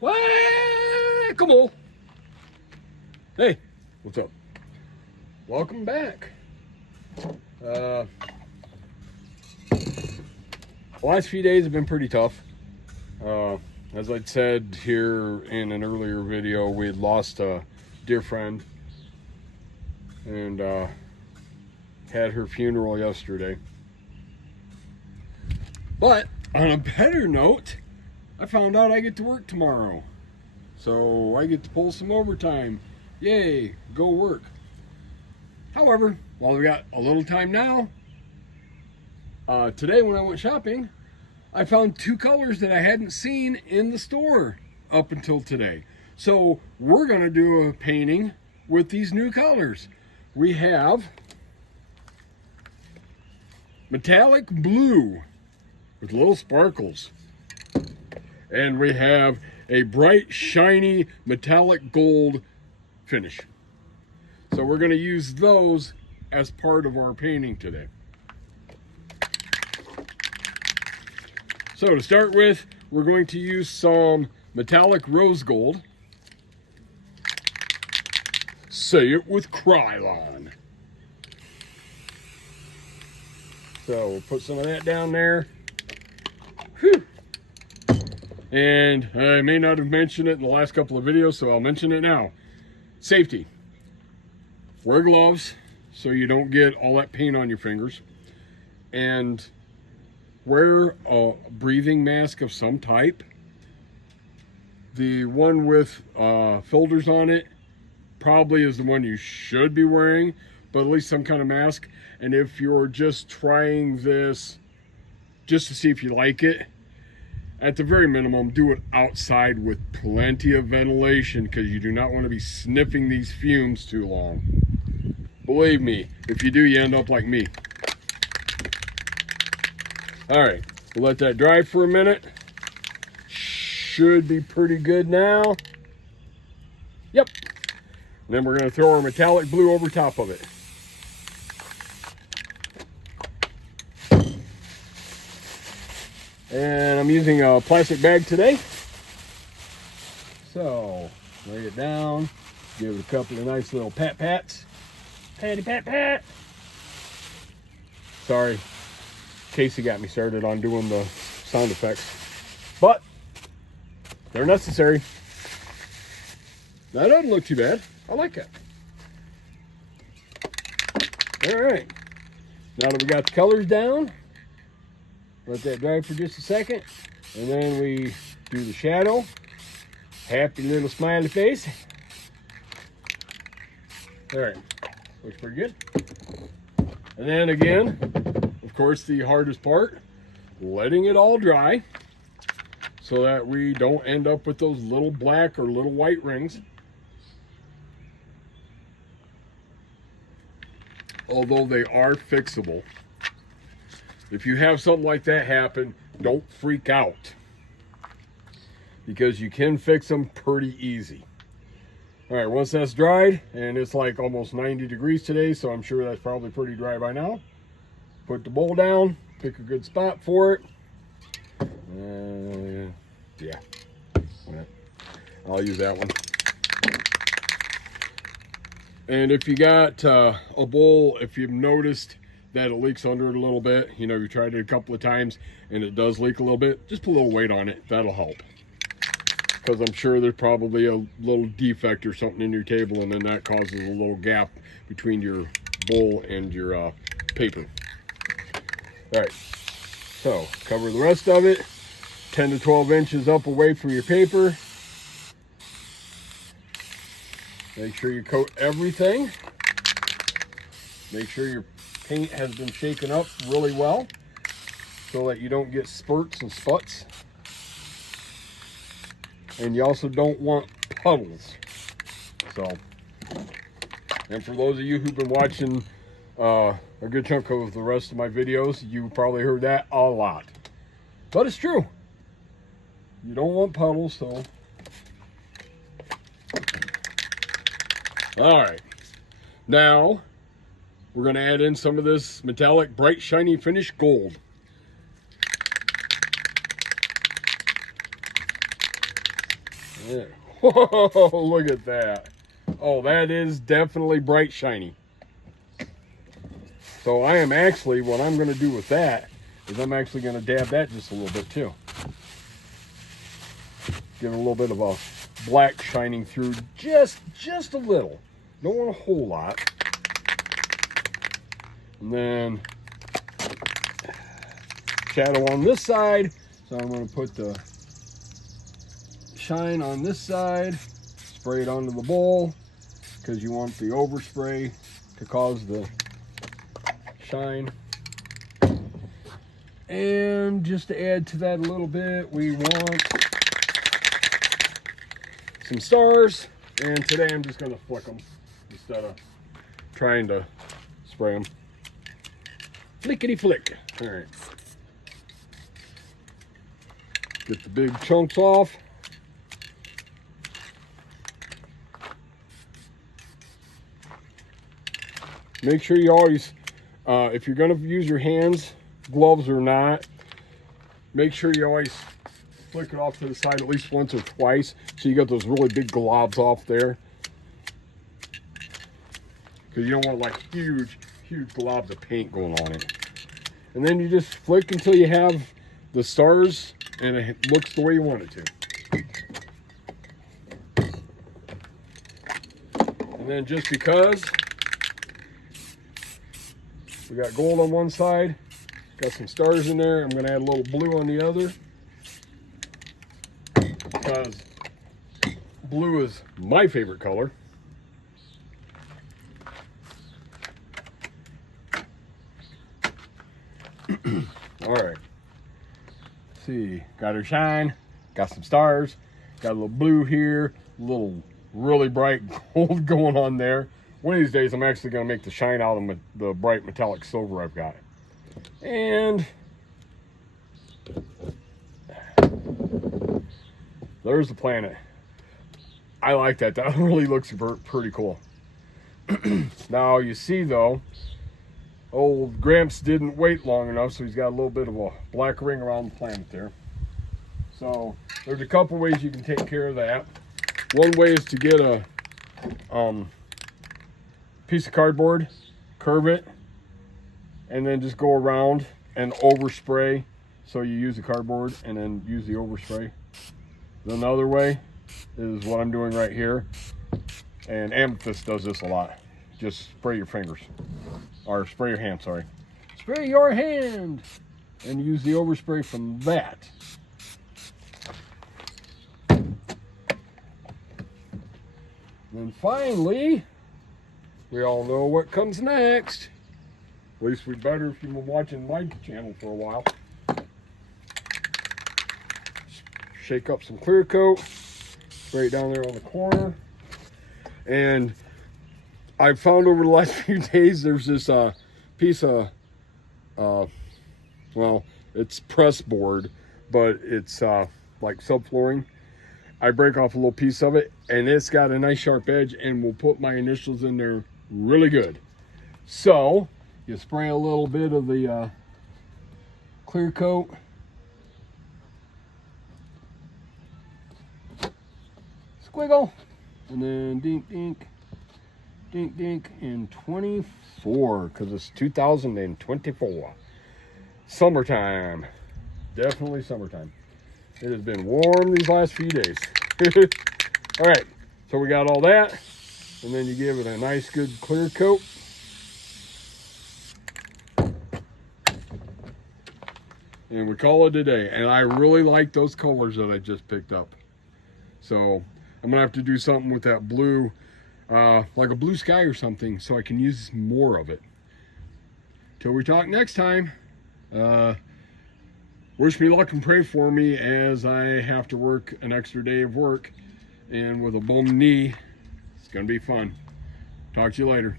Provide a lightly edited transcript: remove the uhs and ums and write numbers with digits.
Whack-a-mole. Hey, what's up? Welcome back. The last few days have been pretty tough. As I said here in an earlier video, we had lost a dear friend and had her funeral yesterday. But on a better note, I found out I get to work tomorrow. So I get to pull some overtime. Yay, go work. However, while we got a little time now, today when I went shopping, I found two colors that I hadn't seen in the store up until today. So we're gonna do a painting with these new colors. We have metallic blue with little sparkles. And we have a bright, shiny, metallic gold finish. So we're going to use those as part of our painting today. So to start with, we're going to use some metallic rose gold. Say it with Krylon. So we'll put some of that down there. Whew. And I may not have mentioned it in the last couple of videos, so I'll mention it now. Safety. Wear gloves so you don't get all that paint on your fingers. And wear a breathing mask of some type. The one with filters on it probably is the one you should be wearing, but at least some kind of mask. And if you're just trying this just to see if you like it, at the very minimum, do it outside with plenty of ventilation, because you do not want to be sniffing these fumes too long. Believe me, if you do, you end up like me. All right, we'll let that dry for a minute. Should be pretty good now. Yep. And then we're going to throw our metallic blue over top of it. And I'm using a plastic bag today. So, lay it down, give it a couple of nice little pat-pats. Patty pat-pat. Sorry, Casey got me started on doing the sound effects. But, they're necessary. That doesn't look too bad. I like it. All right, now that we got the colors down, let that dry for just a second, and then we do the shadow. Happy little smiley face. All right, looks pretty good. And then again, of course, the hardest part, letting it all dry so that we don't end up with those little black or little white rings. Although they are fixable. If you have something like that happen, don't freak out, because you can fix them pretty easy. All right, once that's dried, and it's like almost 90 degrees today, so I'm sure that's probably pretty dry by now. Put the bowl down, pick a good spot for it. Yeah, I'll use that one. And if you got a bowl, if you've noticed that it leaks under it a little bit, you know, you tried it a couple of times and it does leak a little bit, just put a little weight on it. That'll help. Because I'm sure there's probably a little defect or something in your table, and then that causes a little gap between your bowl and your paper. All right, so cover the rest of it 10 to 12 inches up away from your paper. Make sure you coat everything. Make sure your paint has been shaken up really well so that you don't get spurts and sputs. And you also don't want puddles. So, and for those of you who've been watching a good chunk of the rest of my videos, you probably heard that a lot. But it's true. You don't want puddles, so. All right. Now, we're going to add in some of this metallic, bright, shiny finish gold. Yeah. Whoa, look at that. Oh, that is definitely bright shiny. So I am actually, what I'm going to do with that is I'm actually going to dab that just a little bit too. Give it a little bit of a black shining through, just a little. Don't want a whole lot. And then shadow on this side. So I'm going to put the shine on this side, spray it onto the bowl, because you want the overspray to cause the shine. And just to add to that a little bit, we want some stars. And today I'm just going to flick them instead of trying to spray them. Flickety flick. All right. Get the big chunks off. Make sure you always, if you're going to use your hands, gloves or not, make sure you always flick it off to the side at least once or twice, so you got those really big globs off there. Because you don't want like huge globs of paint going on it. And then you just flick until you have the stars and it looks the way you want it to. And then just because we got gold on one side, got some stars in there, I'm going to add a little blue on the other, because blue is my favorite color. All right. Let's see, got her shine, got some stars, got a little blue here, a little really bright gold going on there. One of these days, I'm actually going to make the shine out of the bright metallic silver I've got. And there's the planet. I like that. That really looks pretty cool. Now, you see, though, old Gramps didn't wait long enough, so he's got a little bit of a black ring around the planet there. So there's a couple ways you can take care of that. One way is to get a piece of cardboard, curve it, and then just go around and overspray. So you use the cardboard and then use the overspray. Another way is what I'm doing right here, and Amethyst does this a lot. Just spray your fingers, or spray your hand, sorry. Spray your hand, and use the overspray from that. And finally, we all know what comes next. At least we better if you've been watching my channel for a while. Shake up some clear coat, spray it down there on the corner. And I've found over the last few days there's this piece of, well, it's press board, but it's like subflooring. I break off a little piece of it, and it's got a nice sharp edge, and we'll put my initials in there really good. So you spray a little bit of the clear coat, squiggle, and then dink dink dink dink in 24, because it's 2024. Summertime, definitely summertime. It has been warm these last few days. All right, so we got all that, and then you give it a nice good clear coat. And we call it a day. And I really like those colors that I just picked up. So I'm gonna have to do something with that blue, like a blue sky or something, so I can use more of it. Till we talk next time. Wish me luck and pray for me as I have to work an extra day of work, and with a bum knee, it's gonna be fun. Talk to you later.